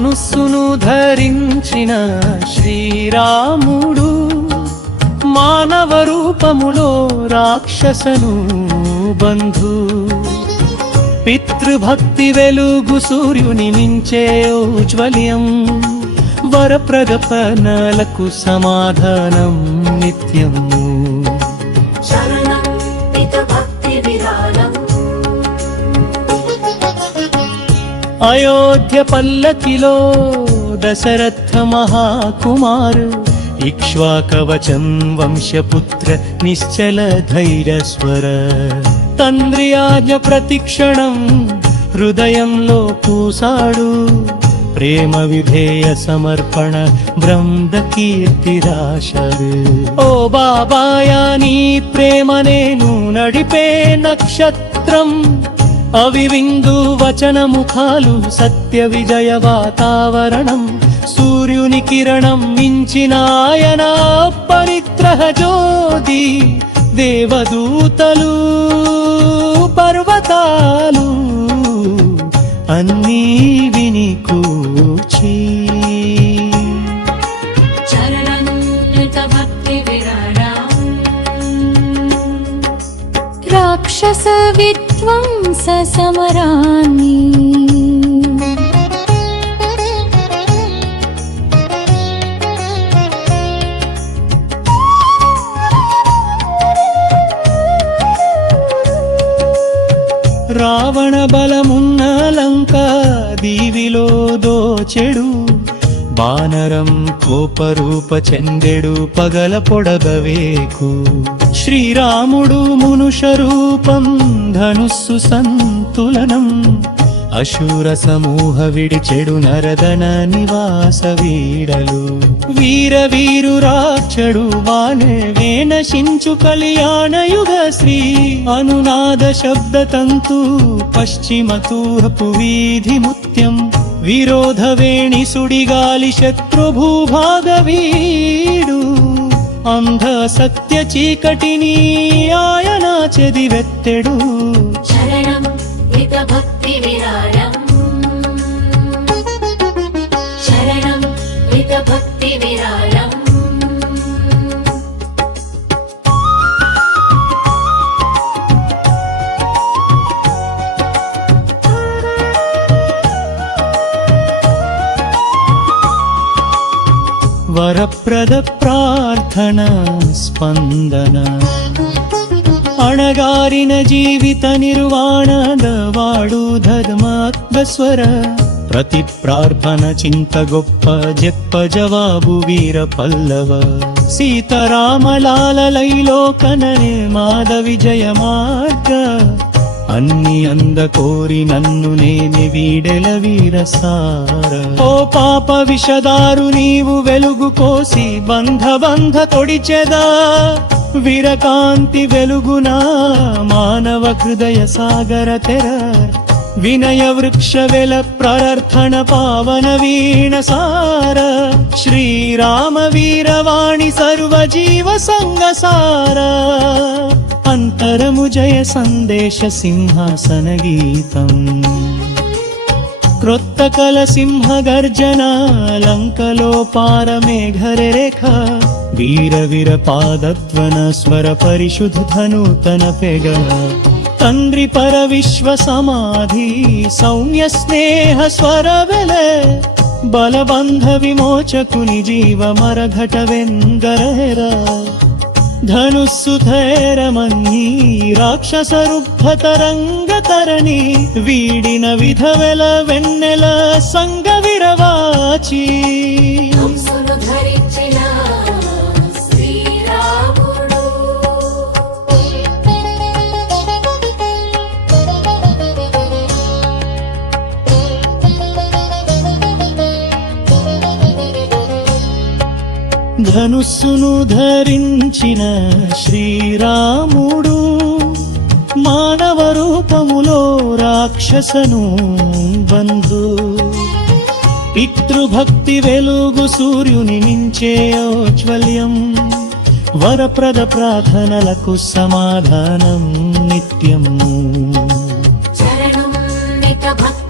ధనుస్సును ధరించిన శ్రీరాముడు మానవ రూపములో రాక్షసను బంధు పితృభక్తి వెలుగు సూర్యుని మించే ఔజ్వల్యం వరప్రదపనలకు సమాధానం నిత్యము అయోధ్య పల్లకిలో దశరథ మహాకుమార్ ఇక్ష్వాకవచం వంశపుత్ర నిశ్చల ధైర్యస్వర తండ్రి ఆజ్ఞ ప్రతిక్షణం హృదయంలో పూసాడు ప్రేమ విధేయ సమర్పణ బ్రహ్మ కీర్తిరాశరు ఓ బాబాయా నీ ప్రేమ నేను నడిపే నక్షత్రం అవివిందు వచన ముఖాలు సత్య విజయ వాతావరణం సూర్యుని కిరణం మించిన ఆయన పరిత్రహ జ్యోతి దేవదూతలు పర్వతాలు అన్నీ విని కూచి రాక్షస విధ్వంస సమరాన్ని రావణ బలమున్న లంక దీవిలో దోచెడు బానరం కోపరూప చెందెడు పగల పొడగవేకు శ్రీరాముడు మునుష రూపం ధనుస్సు సంతులనం అశూర సమూహ విడిచెడు నరదన నివాస వీడలు వీర వీరు రాక్షడు వానే నశించు కళ్యాణయుగ శ్రీ అనునాద శబ్ద తంతు పశ్చిమ తూర్పు వీధి ముత్యం విరోధ వేణి సుడిగాలి శత్రుభూభాగ వీడు అంధ సత్య చీకటిని ఆయన చెదివెత్తెడు శరణం భక్తి విరాళం శరణం భక్తి విరాళం వరప్రద ప్రార్థన స్పందన అణగారిన జీవిత నిర్వాణదవాడు ధర్మాత్మస్వర ప్రతి ప్రార్థన చింత గొప్ప జెప్ప జవాబు వీర పల్లవ సీతారామలాలైలోకననే మాద విజయ మార్గ అన్ని అంద కోరి నన్ను నేని వీడెల వీరసార ఓ పాప విషదారు నీవు వెలుగు కోసి బంధ తొడిచెదా విరకాంతి వెలుగునా మానవ హృదయ సాగర తెర వినయ వృక్ష వెల ప్రార్థన పావన వీణ సార శ్రీరామ వీరవాణి సర్వజీవ సంగసార అంతరము జయ సందేశ సింహాసన గీతం క్రొత్త కల సింహ గర్జన లంకలో పారమేఘర రేఖ వీర వీర పాదధ్వన స్వర పరిశుద్ధ ధనూతన పెగ తండ్రి పర విశ్వ సమాధి సౌమ్య స్నేహ స్వర వెల బలబంధ విమోచకుని జీవ మరఘట వెంగరహెరా ధనుస్సు ధైరమన్నీ రాక్షస రుద్ధతరంగ తరణి వీడిన విధవెల వెన్నెల సంగ విరవాచి ధనుస్సును ధరించిన శ్రీరాముడు మానవ రూపములో రాక్షసను బంధు పితృభక్తి వెలుగు సూర్యుని మించే ఔజ్వల్యం వరప్రద ప్రార్థనలకు సమాధానం నిత్యము శరణం భక్తి